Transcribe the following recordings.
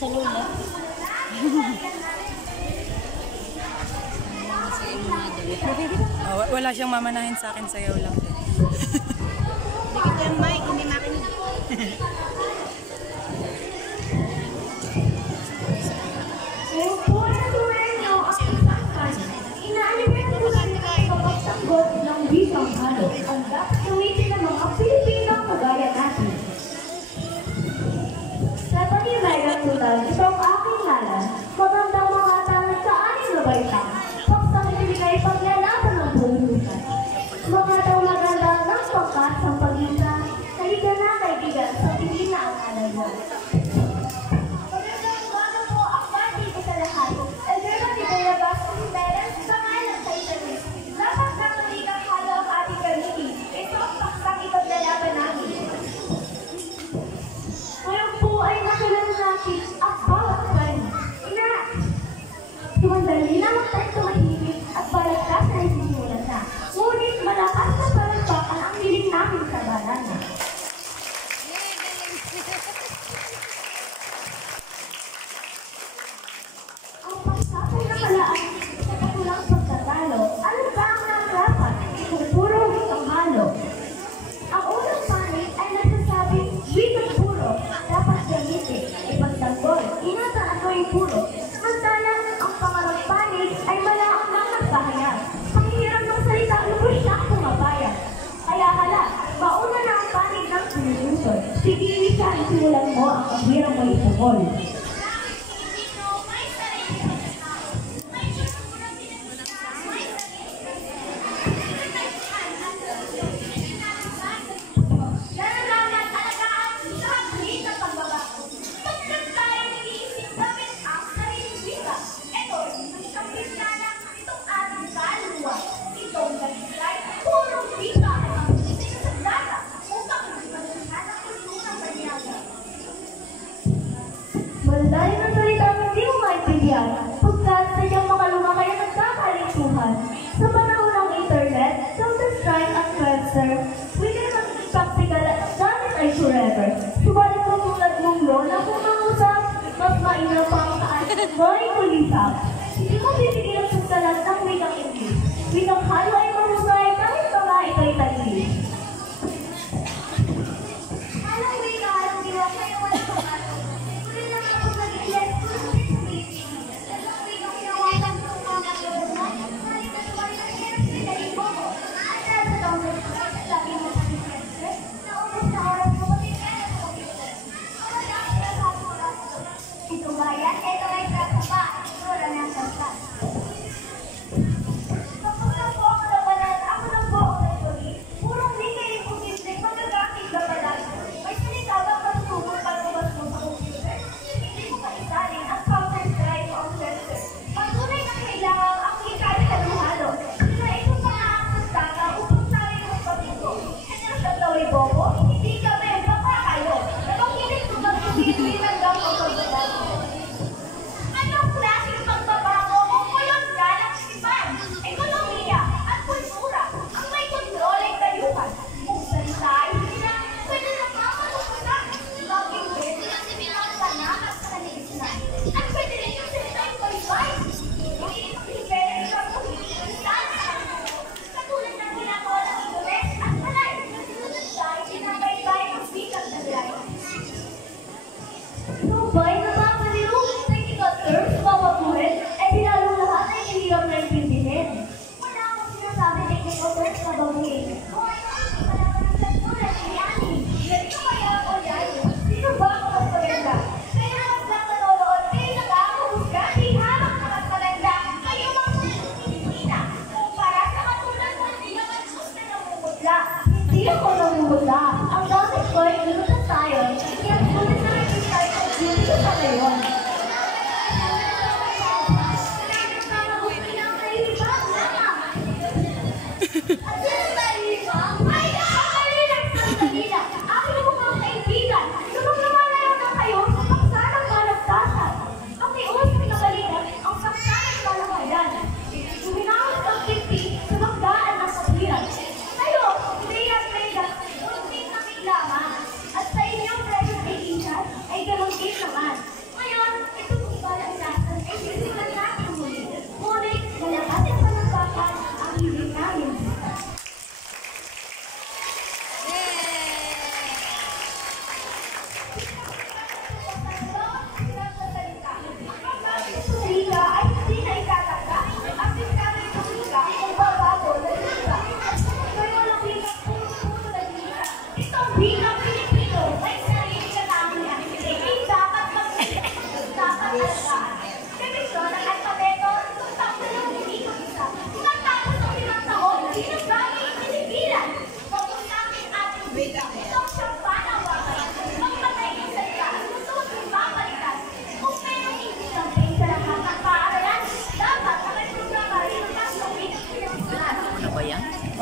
sa lula. Wala siyang mamanahin sa akin, sayaw lang. Hindi kita yung mic, hindi makinig. Ng bisang halo ang dapat gamitin ng mga Pilipino kagaya natin. Sa panibayang tutal, ito ang aking ngalan, magandang mga tanong sa aning nabaitang, paksang ibigay paglalaban ng buhay. Mga daw maganda ng pagkat sa pagitan, kaibigan na kaibigan sa tingin na ang alayan. Magandang umaga po ang bati ko sa lahat. Elvira Tiberabas, Tiberas, sa ngalan sa Italis. Dapat na maligang halo ang ating gamitin. Ito ang paksang ipaglalaban namin. Ngayon po ay nakilala natin ang bawat kanya. Tumandali lamang tayo tumahimik at balagkas na isimulan na. Ngunit malakas na palagpakan ang hiling namin sa banana. Ang pagsapay na palaan sa katulang pagkatalo, ano ba ang nangarapat kung puro wikang halo? Ang unang panig ay nagsasabing wikang puro, dapat gamitin, ipagtanggol, inatan at gawing puro. Samantalang ang pangalang panig ay malaang lang nagpahayag. Panghihiram ng salita, lubos siyang pumapayag. Kaya hala, mauna na ang panig ng sinusunod. Sigili siya, isimulan mo ang pahirang mo ipukol. Malayo ng salita ang hindi mo maintindihan, pagkat sadyang makaluma kayo nagkakalintuhan. Sa panahon ng internet, Counter-Strike at Webster, pwede maging practical at ang gamit ay forever. Subalit kung tulad mong lola kung mangusap, mas mainam pa ang kaan may kulisap. Hindi mo pipigilan sa salat ng wikang English. Wikang halo ay mahusay kahit pa nga ito'y taglis. Anong wika ang diwa kayo walang pag-ato? Kunin lang ako nag-ilan, kunin sa meeting. Anong wikang hinawakan ng mga kalunan? Salit na tuwari ng hirap sa ibo mo. Dahil sa Counter-Strike, sabi mo sa Webster, naubos na oras mo kunin kaya sa computer. Ano na ang sinasabi mo lang ito? Ito ba yan? Ito ay trasa pa. Wala na ang trasa. Kapag na po ako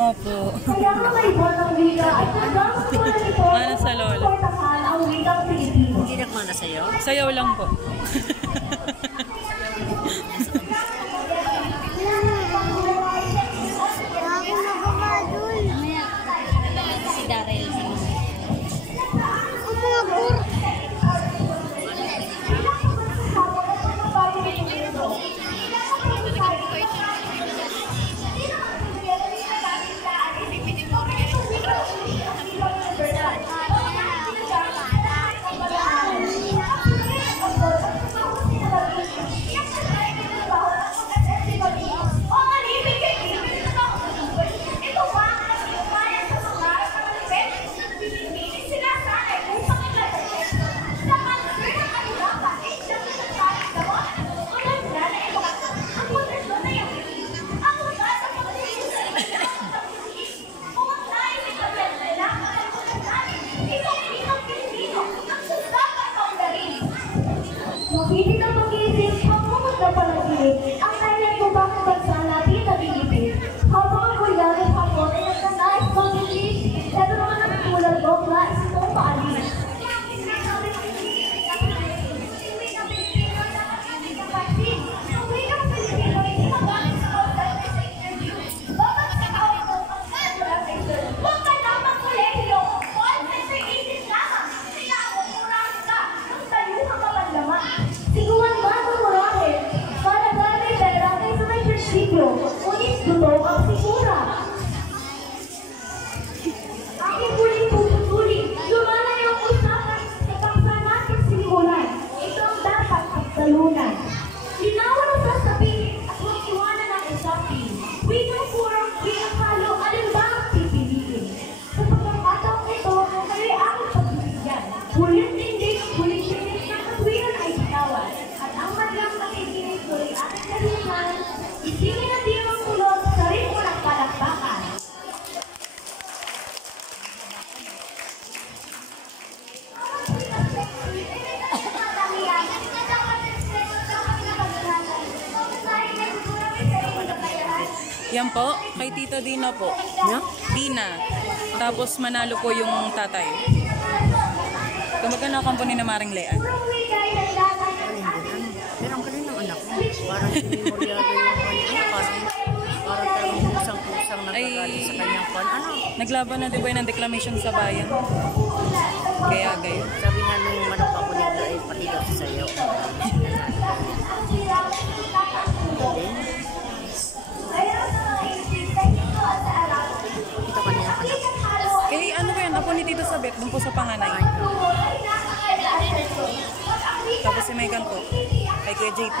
Opo. Kaya nga may buwan ng wika at nagdamang tulad nito Para sa lola. suportahan ang wikang Pilipino. Hindi nagmana sa'yo? Sayaw lang po. Si Darrell. Makinig ang pag-iisip, pagmumot na panaginip, ang kailan mo bang bansa natin nalilipid? Habang ang kuyarin hapon ay nagkanais mag-isip, pero naman ang tulad mo, nais mong paalis. Siguan ba ang murahin? Para dami pera kaysa may prinsipyo, ngunit totoo ang sigura. Aking huling puputulin, lumalay ang usapan sa paksa natin simulan. Ito ang dapat pagtalunan. Linawan ang sasabihin at huwag iwanan ang usapin. Wikang kurang, wikang halo, alin ba ang pipiliin? Sa pagkakataong ito, kayo'y aking pagbibigyan. Huling tindig, huling tindig ng katwiran ay bitawan. At ang madlang nakikinig ko'y aking kalingan. Isingin ang dimang kulot sa ritmo ng palakpakan. Yan po, kay Tita Dina po. No? Dina. Tapos manalo po yung tatay. Kamagana ang company na Maring Lean. Meron ka rin ng anak mo. Parang memoryado yung parang talagang kusang-kusang nagagaling sa kanyang pan. Ano? Naglaban na diba ng declamation sa bayan? Kaya gayon. Sabi nga nung manok ako nito ay pati daw sa'yo. Ito kanina anak. Kay ano ba yan? Apo ni Tito Sabet, dun po sa panganay. Tapos si Megan po. Kay Kuya JP.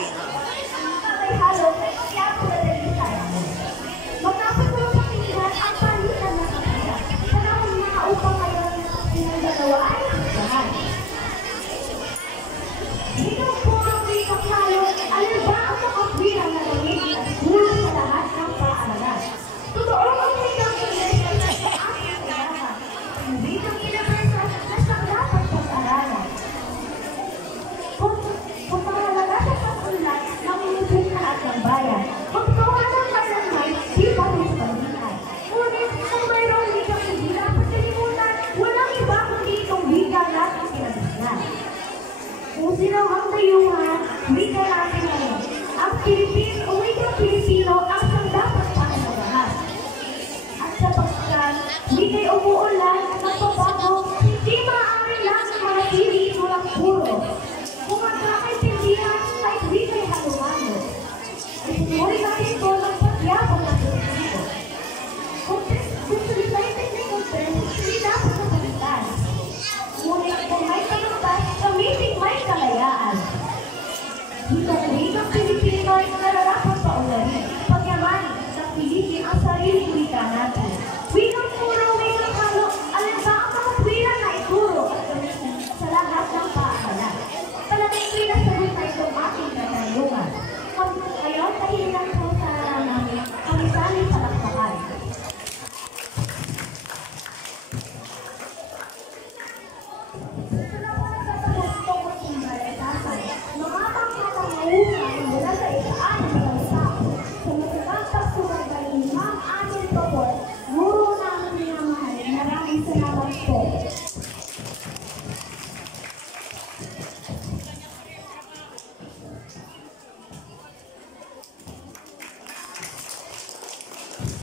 Magkakaroon sa pilihan ang palitan ng kapila. Panahon mga upang ngayon ng dalawa ay lahat. Dito po ang wikang halo, alin ba ang makapirang na langit at gulo sa lahat ng paaralan? Totoo ang wikang pilihan na sa aking kailangan. Ang wikang universal na siyang dapat pag-aralan. Kung mahalaga sa pag-ulan, namimubog lahat ng bayan. Magkawalan ka ng may, di pa rin palihan. Ngunit, kung mayroong wikang hindi dapat kalimutan, walang iba kundi itong wika natin kinabigyan. Kung sino ang dayuhan, wika natin ngayon. Ang Pilipino o wikang Pilipino ang siyang dapat panagahan. At sa pagkakan, wika'y umuulan at nagpabago, hindi maaaring lang ang mga sili walang puro. Kung magkakaintindihan, ay wika'y halo-halo. Ay pumuri natin ito ng pagyabang ng Pilipino. Kung salita'y teknik-konten, hindi dapat kapalitan. Ngunit kung may kalutas, gamitin may kalayaan. Wikang Pilipino ay nararapat paularin, pagyamanin, sa pilitin ang sariling wika